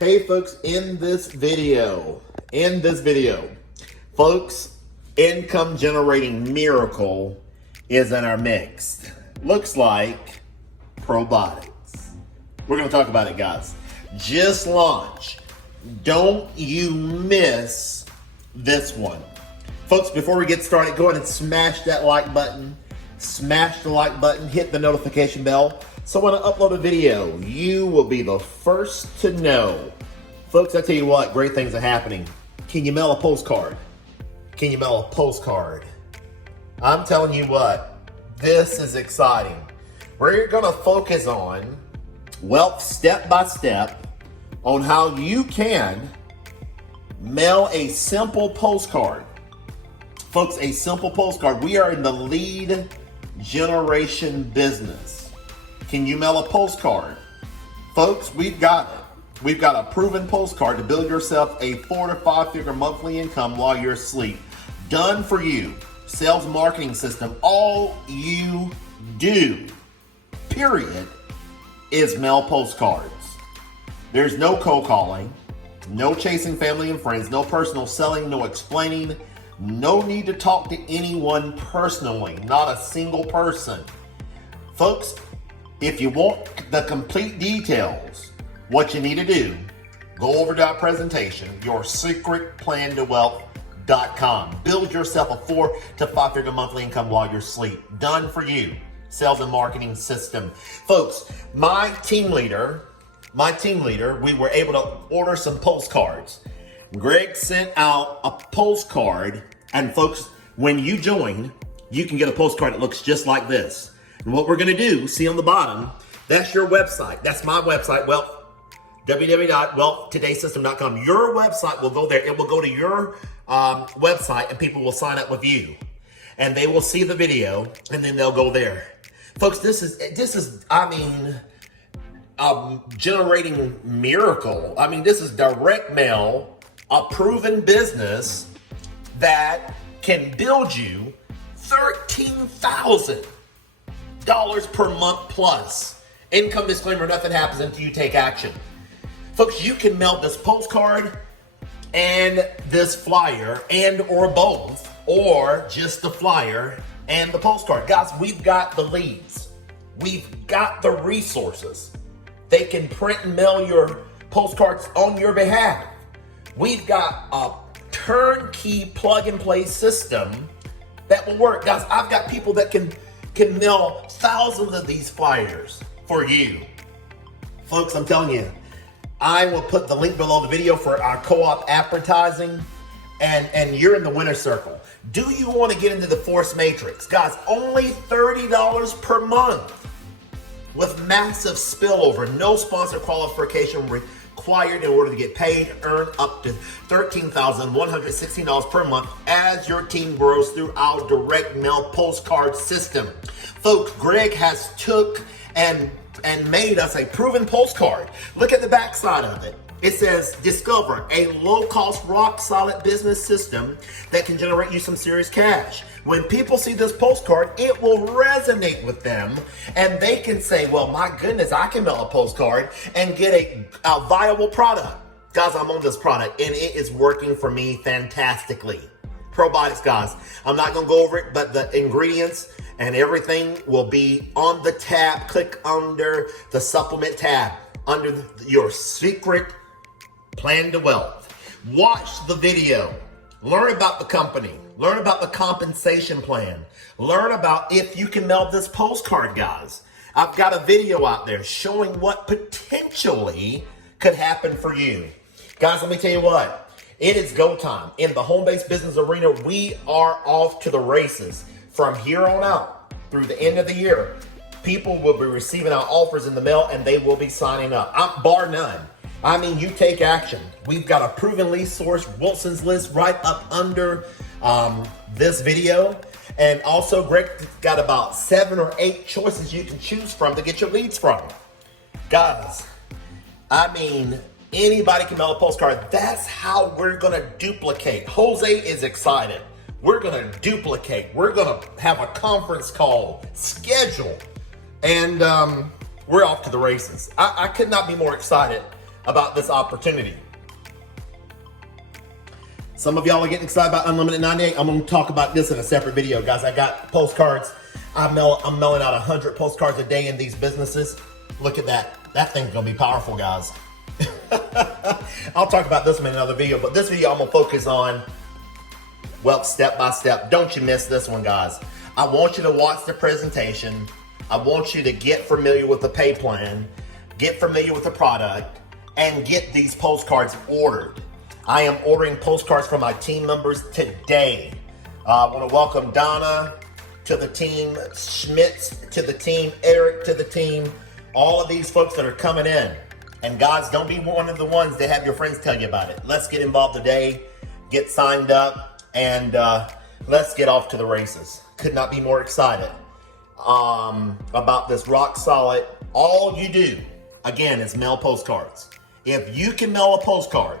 Hey folks, in this video, folks, income generating miracle is in our mix. Looks like probiotics. We're gonna talk about it, guys. Just launched. Don't you miss this one. Folks, before we get started, go ahead and smash that like button. Smash the like button, hit the notification bell. So when I upload a video, you will be the first to know. Folks, I tell you what, great things are happening. Can you mail a postcard? Can you mail a postcard? I'm telling you what, this is exciting. We're gonna focus on, well, step by step, on how you can mail a simple postcard. Folks, a simple postcard. We are in the lead generation business. Can you mail a postcard? Folks, we've got it. We've got a proven postcard to build yourself a 4 to 5 figure monthly income while you're asleep. Done for you. Sales marketing system. All you do, period, is mail postcards. There's no cold calling, no chasing family and friends, no personal selling, no explaining, no need to talk to anyone personally, not a single person. Folks, if you want the complete details, what you need to do, go over to our presentation, yoursecretplantowealth.com. Build yourself a 4 to 5 figure monthly income while you're asleep. Done for you. Sales and marketing system. Folks, my team leader, we were able to order some postcards. Greg sent out a postcard, and folks, when you join, you can get a postcard that looks just like this. And what we're gonna do, see on the bottom, that's your website. That's my website, www.wealthtodaysystem.com. Your website will go there. It will go to your website, and people will sign up with you. And they will see the video, and then they'll go there. Folks, this is generating miracle. This is direct mail, a proven business that can build you $13,000 per month plus. Income disclaimer, nothing happens until you take action. Folks, you can mail this postcard and this flyer and or both, or just the flyer and the postcard. Guys, we've got the leads. We've got the resources. They can print and mail your postcards on your behalf. We've got a turnkey plug-and-play system that will work. Guys, I've got people that can mail thousands of these flyers for you. Folks, I'm telling you, I will put the link below the video for our co-op advertising, and you're in the winner's circle. Do you want to get into the Force Matrix? Guys, only $30 per month with massive spillover, no sponsor qualification required in order to get paid. Earn up to $13,116 per month as your team grows through our direct mail postcard system. Folks, Greg has took and made us a proven postcard. Look at the back side of it. It says, discover a low-cost, rock-solid business system that can generate you some serious cash. When people see this postcard, it will resonate with them, and they can say, well, my goodness, I can mail a postcard and get a viable product. Guys, I'm on this product, and it is working for me fantastically. Probiotics, guys. I'm not going to go over it, but the ingredients and everything will be on the tab. Click under the supplement tab, under your secret plan to wealth. Watch the video. Learn about the company. Learn about the compensation plan. Learn about if you can mail this postcard, guys. I've got a video out there showing what potentially could happen for you. Guys, let me tell you what. It is go time. In the home-based business arena, we are off to the races. From here on out, through the end of the year, people will be receiving our offers in the mail, and they will be signing up. Bar none. You take action. We've got a proven lead source, Wilson's List, right up under this video. And also, Greg got about 7 or 8 choices you can choose from to get your leads from. Guys, anybody can mail a postcard. That's how we're going to duplicate. Jose is excited. We're going to duplicate. We're going to have a conference call scheduled. And we're off to the races. I could not be more excited about this opportunity. Some of y'all are getting excited about Unlimited 98. I'm gonna talk about this in a separate video, guys. I got postcards. I'm mailing out 100 postcards a day in these businesses. Look at that. That thing's gonna be powerful, guys. I'll talk about this one in another video, but this video I'm gonna focus on, well, step by step. Don't you miss this one, guys. I want you to watch the presentation. I want you to get familiar with the pay plan, get familiar with the product, and get these postcards ordered. I am ordering postcards for my team members today. I want to welcome Donna to the team, Schmitz to the team, Eric to the team, all of these folks that are coming in. And guys, don't be one of the ones that have your friends tell you about it. Let's get involved today, get signed up, and let's get off to the races. Could not be more excited about this rock solid. All you do, again, is mail postcards. If you can mail a postcard,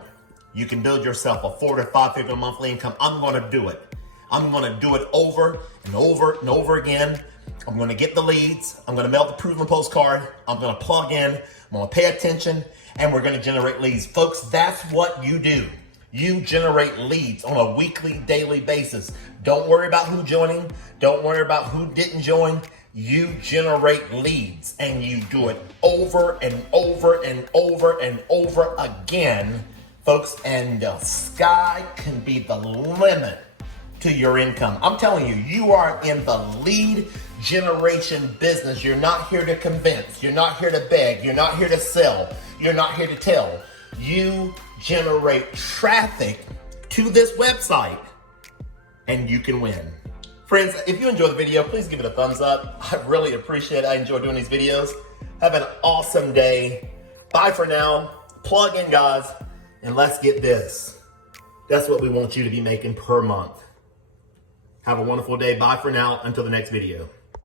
you can build yourself a 4 to 5 figure monthly income. I'm gonna do it. I'm gonna do it over and over and over again. I'm gonna get the leads. I'm gonna mail the proven postcard. I'm gonna plug in. I'm gonna pay attention, and we're gonna generate leads. Folks, that's what you do. You generate leads on a weekly, daily basis. Don't worry about who joining. Don't worry about who didn't join. You generate leads, and you do it over and over and over and over again, folks, and the sky can be the limit to your income. I'm telling you, you are in the lead generation business. You're not here to convince. You're not here to beg. You're not here to sell. You're not here to tell. You generate traffic to this website, and you can win. Friends, if you enjoyed the video, please give it a thumbs up. I really appreciate it. I enjoy doing these videos. Have an awesome day. Bye for now. Plug in, guys, and let's get this. That's what we want you to be making per month. Have a wonderful day. Bye for now. Until the next video.